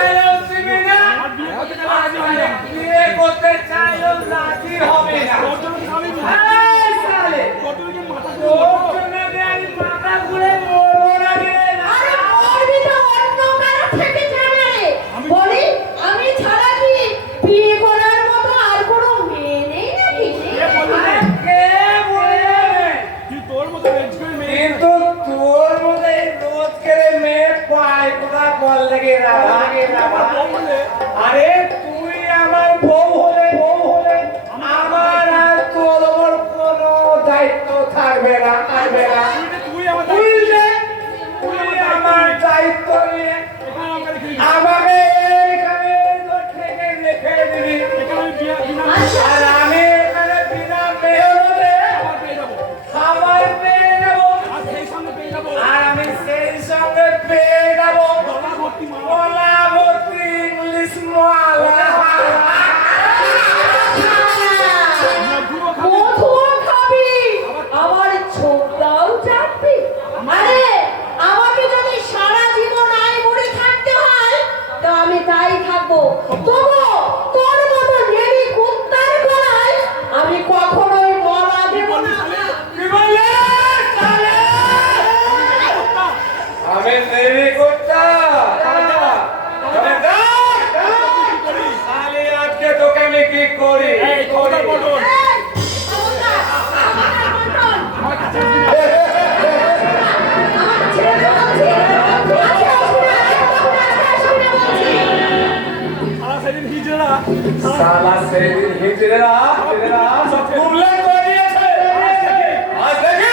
চাইলেও চিনি না, বিয়ে করতে চাইলেও রাজি হবে না। এই শালে, তোর জন্য যে আমি মাথা ঘুরে মরবো না রে। আরে মরবি তো অন্য কারো থেকে জানে রে। বলি আমি ছাড়া কি বিয়ে করার মতো আর কোনো মেয়ে নেই নাকি? কে বলে? কিন্তু তোর মতো এই রোজ করে মেয়ে পায় কোথায় বল লাগে না। আরে তুই আমার বউ হলে আমার আর তোর ওপর কোনো দায়িত্ব থাকবে না। তুই আমার দায়িত্ব নিয়ে আমাকে এখানে থেকে রেখে দিবি, আর আমি এখানে বিনা মেহনতে খাবার পেয়ে নেবো, আর আমি সেই সঙ্গে পেয়ে নেবো কলা ভর্তি ইংলিশ মালা। মধুও খাবি আবার ছোটটাও চাটবি। আরে আমাকে যদি সারা জীবন আয় মরে থাকতে হয় তো আমি তাই থাকবো। তবু তোর মতো নেড়ি কুত্তার গলায় আমি কখনোই মারা দেব না। কি বললে? আমি দেরি করতাম। আজকে তোকে আমি কি করি? সালা সেদিন হিজড়েরা সব কুমলে করে দিয়েছে। আজ দেখি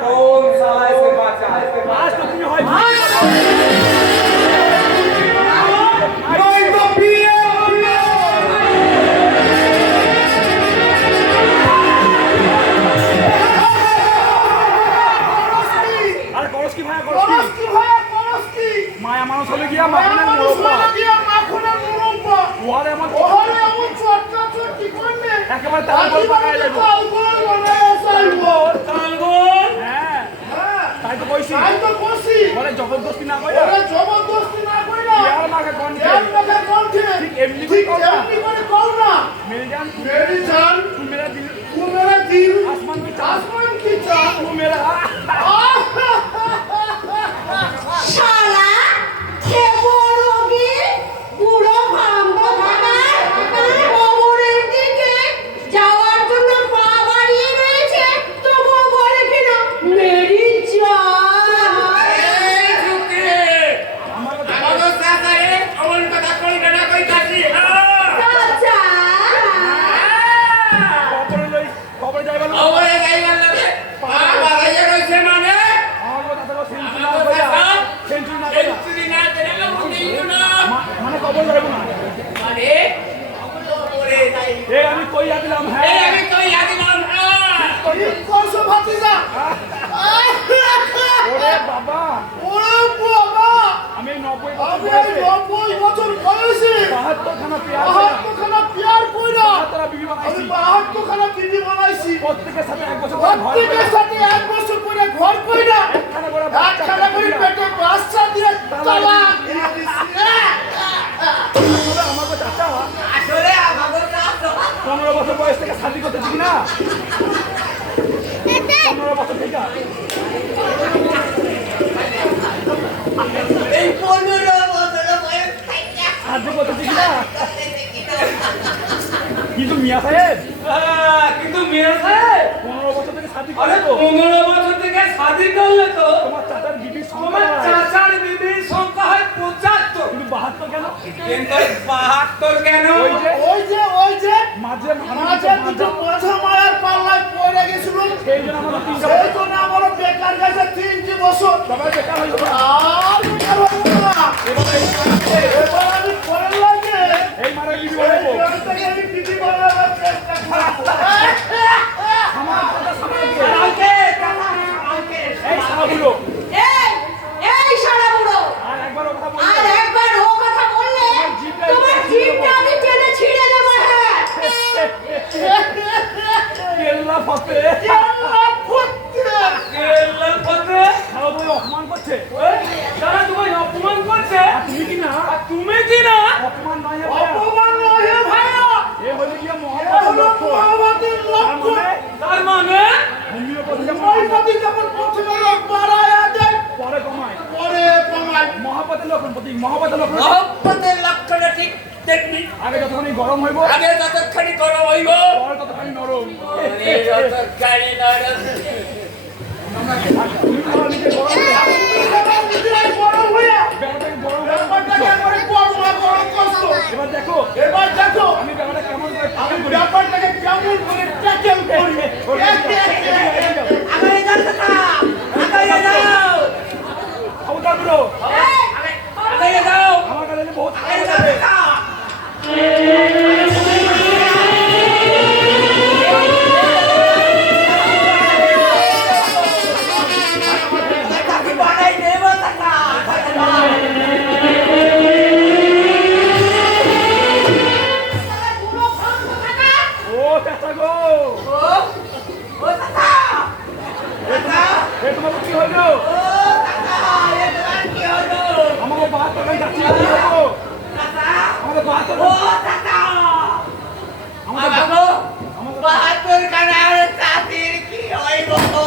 কোন সালা এসে বাঁচায়। নয়তো বিয়ে হবে। আরে করস কি ভাইয়া করস কি মায়া মানুষ হলে গিয়া মাখনের মুরব্বা ওরে এমন চটকা চটকি করলে একেবারে তাল গোল পাকায় যাবে তালগোল হ্যাঁ তাই তো কইছি ওরে জবরদস্তি না কইরা ইয়ার মাকে কোন ঠিক এমনি করে কও না মেরি জান তু মেরা দিল আসমান কি চাঁদ তু মেরা শালা কে বড়গি বুড়ো ভাম্বো ভাগার কবরের দিকে যাওয়ার জন্য পা বাড়িয়ে রয়েছে, তবুও বলে কিনা মেরি জান। এই ঝুঁকে আমাদের সাসারে অমন কথা কই না কইতাছি। চাচা কবরে যাইবা না ওরে গাইবার লাগে পা বাড়াইয়া রইছে মানে আমার কথা তো সেঞ্চুরি না কইরা সেঞ্চুরি না করে মুদিও না মানে কবর যাইবো না মানে ওরে যাই। এই আমি কইয়া দিলাম হ্যাঁ এই আমি কই আদিলাম। ঠিক করছো ভাতিজা ওরে বাবা আমি 90 বছর বয়সে 72 খানা পেয়ার তারা বিবি বানাইছি প্রত্যেকের সাথে এক বছর করে ঘর কইরা একখানা করে পেটে বাচ্চা দিয়ে তালা দিয়ে দিছি। আমাকে চাচা আসলে আমাগো চাচা 15 বছর বয়স থেকে শাদি করতেছি কিনা 15 বছর থেকে এই 15 বছর বয়স থেকে শাদি করতেছি কিনা কিন্তু মিয়া সাহেব কিন্তু মিয়া সাহেব 15 বছর থেকে শাদি আরে করলে তো 15 বছর থেকে শাদি করলে তো তোমার চাচার বিবির তোমার সংখ্যা চাচার বিবির সংখ্যা হয় 75। কিন্তু 72 কেন? কিন্তু 72 কেন? ওই যে মাঝে দুটো মাঝা মারার পাল্লায় পড়ে গেছিল সেই জন্য আমার বেকার গেছে 3 বছর সবাই বেকার হয়ে যাবে আর বেকার হবো না এবার আমি পরে লাগে এই মারা বিবি বানাবো আমি বিবি বানাবার চেষ্টা করবো আমার কথা সামনে আঙ্কে এই সাবুলো এই শালা বুড়ো আর একবার কথা বল আর একবার ও কথা বললে তোমার জিভটা আমি টেনে ছিঁড়ে দেব। হ্যাঁ কেল্লা ফতে কেল্লা ফতে খাওয়া বই অপমান করছে সারা তোমায় অপমান তুমি কি না অপমান নয় হে ভাইয়া এ হলো কি এ হলো মহাভারতের লক্ষ্য তার মানে হোমিওপ্যাথি যেমন প্রথমে রোগ বাড়ায়া দেয় পরে কমায় পরে কমায় মহাপতের লক্ষণ প্রতীক মহাপতের লক্ষণ মহব্বতের লক্ষণটা ঠিক দেখবি আগে যতখানি গরম হইব আগে যতক্ষণই গরম হইব পরে ততখানি নরম যতক্ষণই নরম তুমি খাওয়া নিজে গরম হয়ে গরম হইয়া বেড়াটাকে গরম হয়ে ব্যাপারটাকে একবারে গরম করছো এবার দেখো এবার দেখো আমি বেড়াটা কেমন করে আমি ব্যাপারটাকে কেমন করে ট্যাকেল করি আগে যাও আগে যাও খবরদার বুড়ো আগে যাও আমার কাছে বহুত আগে যাও বানাই দেব টাকা ও চাচা গো ও টাকা এ তোমার কি হলো ও টাকা এ তোমার কি হলো আমাকে বাহাত টাকায় যাচ্ছি কি হলো আমাকে বাহাত ও টাকা আমাকে বাবু বাহাত্তর কানার চাষির কি হইব ও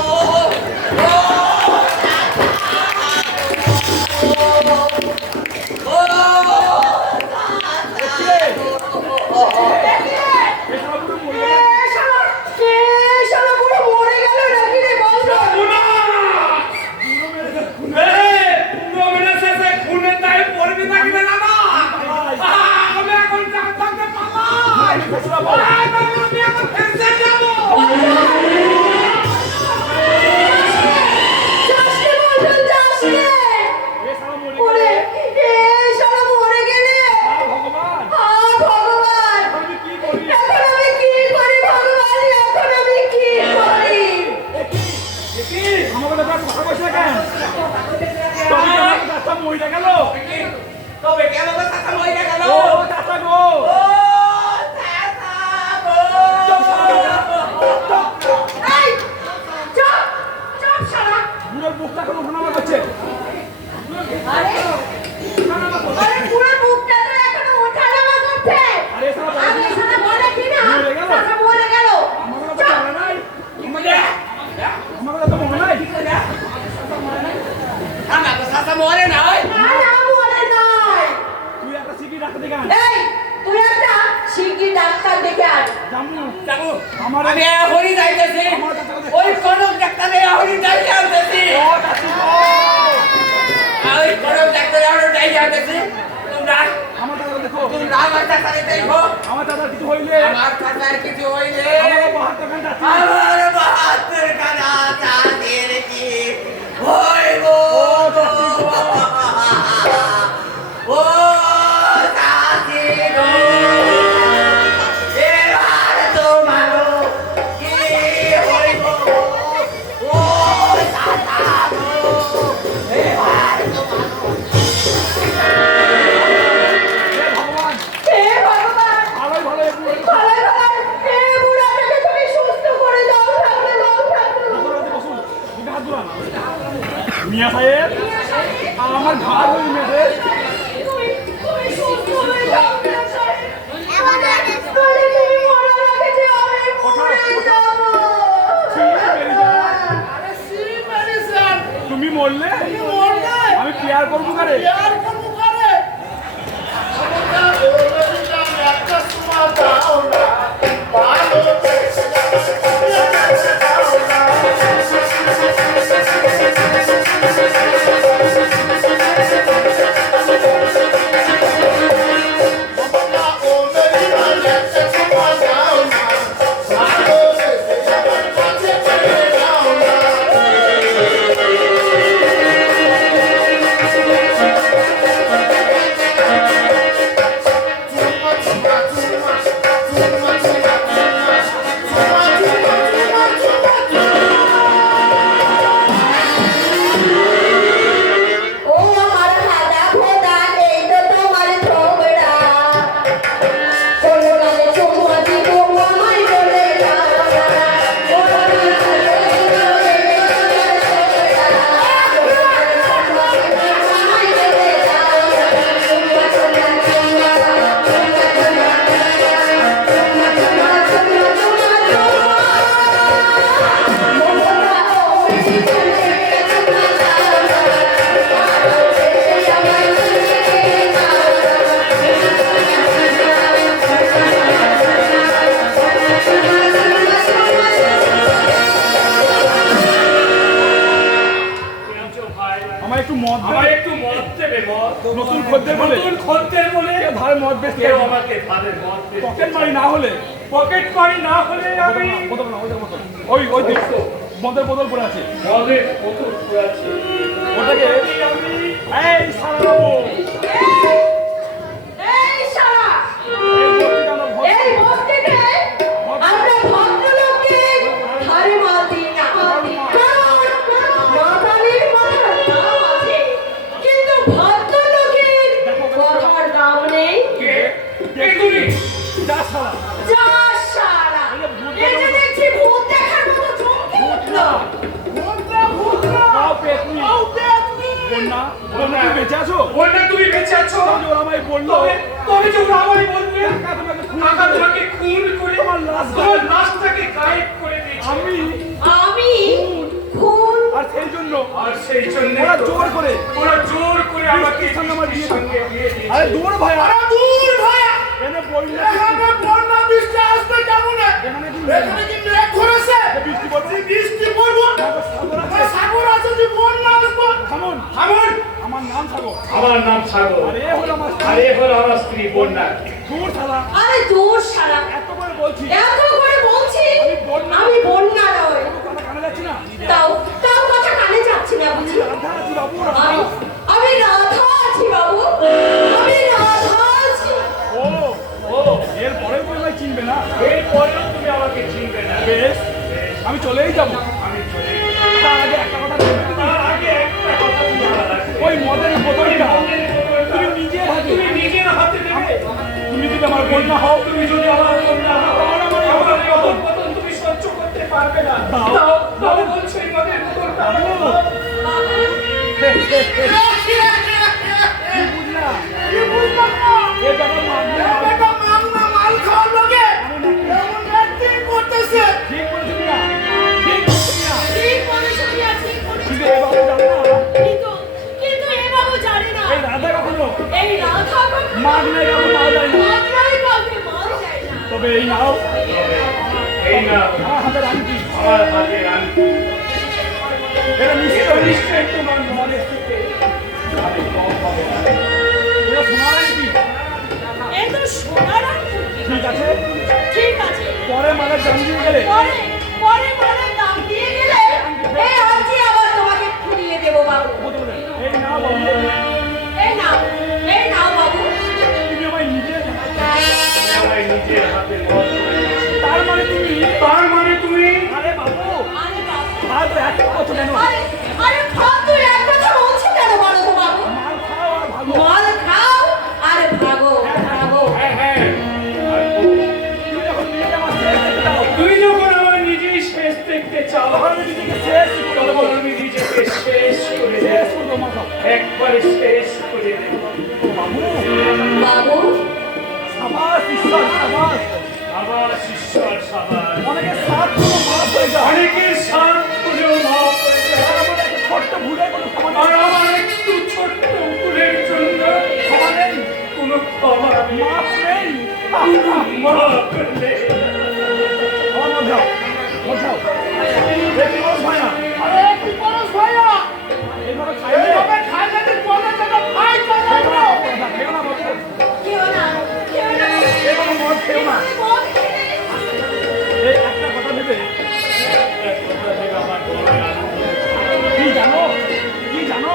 মহিলা গেল তবে কেন টাকা হয়ে গেল ও চাচা গো ও টাকা বুড়োর মুখটা এখন ওঠানামা করছে আরে সারা মরে গেল আমার কথা মনে নাই আমার কথা মনে নাই আমার তো সাসা মরে নাই তুই একটা সিগি রাখতে দেখান তুই একটা শিগগির ডাক্তার দেখে আন জামু যাবো আমার আমি এখনই যাইতেছি ওই কনক ডাক্তারে এখনই যাই যাইতেছি ও চাচি গো ওই কনক ডাক্তারে এখনই যাই যাইতেছি তোমরা আমার দাদা দেখো তোমরা আমার ডাক্তারে দেখো আমার দাদার কিছু হইলে আমার কাছে কিছু হইলে আমার বাহাত টাকা যাচ্ছি আমার বাহাত্তর কানা চাঁদের কি হইব ও চাঁদি গো এবার তোমারও কি হইব ও চাঁদা গো এবার তোমারও হে ভগবান হে ভগবান ভালোই ভালো একটু ভালো ভালো হে বুড়াটাকে তুমি সুস্থ করে দাও ঠাকুর বসুন দিকে হাত দুলান মিয়া সাহেব আমার ঘাড় হই মেয়েদের তুমি সুস্থ হয়ে যাও মিয়া সাহেব তাহলে তুমি মরার আগে যে আমি মরে যাবো আরে সি মেডিসিন তুমি মরলে মরলে আমি কেয়ার করবো কারে ইয়ার কোন করে একটা সময় দাও না ভালো নতুন খদ্দের বলে নতুন খদ্দের বলে ধারে মদ বেচতে কেউ আমাকে ধারে মদ বেচতে পকেট মারি না হলে পকেট মারি না হলে আমি বোতল না ওদের বোতল ওই দিক মদের বোতল পড়ে আছে মদের বোতল পড়ে আছে ওটাকে এই সারা বাবু এই শালা এই বস্তিতে আমরা এই বস্তিতে আমরা ভদ্রলোককে ধারে মাল দিই না কারণ মাতালির কথার দাম আছে কিন্তু ভদ্রলোকের কথার দাম নেই কে তুমি যা সারা যা শালা এই যে দেখছি ভূত দেখার মতো চমকে উঠলো তাও পেটনি বন্যা বন্যা তুমি বেঁচে আছো বললে তুমি বেঁচে আছো ওরা আমায় বললো তবে যে ওরা আমায় বলবে টাকা তোমাকে টাকা তোমাকে খুন খুন করে তোমার লাশ তোমার লাশটাকে গায়েব করে দিয়েছে আমি খুন আর সেই জন্য আর সেই জন্য ওরা জোর করে আমাকে সঙ্গে আমার বিয়ে সঙ্গে বিয়ে দিয়েছে। আরে দূর ভাই আরে দূর ভাইয়া এনে বললে এখানে বন্যা বৃষ্টি আসবে কেমন এখানে কি এখানে কি মেঘ ধরেছে বৃষ্টি পড়ছে বৃষ্টি পড়বো সাগর আছে সাগর আছে যে বন্যা আসবো থামুন থামুন আমার নাম সাগর আমার নাম সাগর আরে হলো আমার আর এ হলো আমার স্ত্রী বন্যা দূর শালা আরে দূর শালা এত করে বলছি এত করে বলছি বন্যা। আমি বন্যা নয় কথা কানে যাচ্ছি না তাও কথা কানে যাচ্ছে না বুঝি রাধা আছি বাবু আমি আমি রাধা আছি বাবু আমি রাধা আছি ও ও এর পরে বললে চিনবে না এরপরেও তুমি আমাকে চিনবে না বেশ আমি চলেই যাব আমি চলে তার আগে একটা কথা বলবে তার আগে একটা কথা বলা লাগবে। ওই মদের বোতলটা মদের বোতলটা তুমি নিজে হাতে তুমি নিজের হাতে দেবে তুমি যদি আমার বন্যা হও তুমি যদি আমার বন্যা হও, আমার এই অধঃপতন তুমি সহ্য করতে পারবে না দাও। দাও বলছো এই মদের বোতলটা বুঝলা কি বুঝলাম না এ ব্যাপার মানবে না। এটা মাংনা মাল খাওয়ার লোকে এমন অ্যাক্টিং করতেছে ঠিক বলেছো মিয়া ঠিক বলেছো মিয়া ঠিক বলেছো মিয়া, ঠিক বলেছো। কিন্তু এ বাবু জানে না কিন্তু এ বাবু জানে না এই রাধা কখনো এই রাধা মাগ নাই কাউকে পাওয়া যায় না মাত্রাই কাউকে মারা যায় না তবে এই নাও এই না আমার হাতে আংটি আমার হাতে আংটি এটা নিশ্চয় নিশ্চয়ই তোমার মনে থেকে এটা সোনার আংটি এ তো সোনার আংটি। ঠিক আছে ঠিক আছে পরে মালের দাম দিয়ে গেলে পরে মালের দাম দিয়ে গেলে এই আংটি আবার তোমাকে ফিরিয়ে দেবো বাবু বোতলে এই নাও বাবু এই নাও বাবু তুমি আমায় নিজে আমার নিজের হাতে মদ করে দিয়েছি। তার মানে তুমি তার মানে তুমি আরে বাবু আরে বাবু আর তো এক কথা কেন আরে ফালতু এক কথা বলছো কেন বলো তো বাবু মাল খাও আর ভালো মাল খাও আর ভাগো ভাগো হ্যাঁ হ্যাঁ তুমি যখন নিজে আমার শেষ দেখতে দাও তুই যখন আমার নিজেই শেষ দেখতে চাও তখন আমি নিজেকে শেষ করে তখন আমি নিজেকে শেষ করে দেব। শেষ করবো মাথা একবারে শেষ করে দেব। বাবু বাবু সাবাস ঈশ্বর সাবাস আবার ঈশ্বর সাবাস অনেকের সাথ কোনো মাফ হয়ে যায় অনেকের সাথ করেও মাফ করে দেয়। আর আমার একটা ছোট্ট ভুলে কোনো ক্ষমা আর নেই। আমার একটু ছোট্ট ভুলের জন্য ক্ষমা নেই কোনো ক্ষমা নেই, মাফ নেই কোনো মাফ নেই। আমার বোঝাও বোঝাও দেখি বস ভাই না আরে কি করছ ভাইয়া এইভাবে খাইলে এইভাবে খাইলে যে কোনে থেকে ভাই চলে খেও না, খেও না বাবু কেউ না এভাবে মদ খেও না মদ খেলে এই একটা কথা ভেবে একটা কথা ভেবে আমার বড় আনন্দ হচ্ছে। কি জানো কি জানো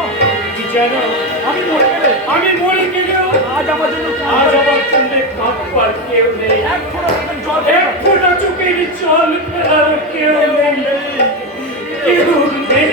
কি জানো, আমি মরে গেলে আমি মরে গেলেও আজ আমার জন্য আজ আমার সঙ্গে কাঁদবার কেউ নেই, এক ফোঁটা রক্তের জল এক ফোঁটা চোখের জল ফেলার কেউ নেই, কেউ নেই।